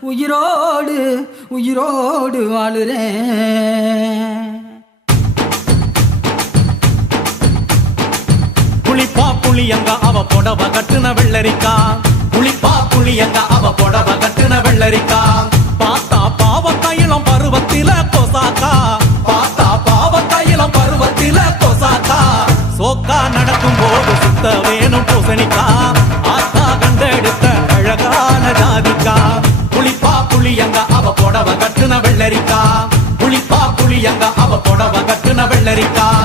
உயிரோடு உயிரோடு வாழுறேன். புளிப்பா புளியங்க அவ புடவ கட்டுன வெள்ளரிக்கா. புளிப்பா புளியங்க அவ புடவ கட்டுன வெள்ளரிக்கா. பார்த்தா பாவக்காயிலம் பருவத்தில கொசாக்கா. பார்த்தா பாவக்காயிலம் பருவத்தில கொசாக்கா. சோக்கா நடக்கும் போது சுத்த வேணும் பூசணிக்கா. ஆத்தா கண்டெடுத்த அழகான ஜாதிக்கா. புளிப்பா புளியங்க அவ புடவ கட்டுன வெள்ளரிக்கா. புளிப்பா புளியங்க அவ புடவ கட்டுன வெள்ளரிக்கா.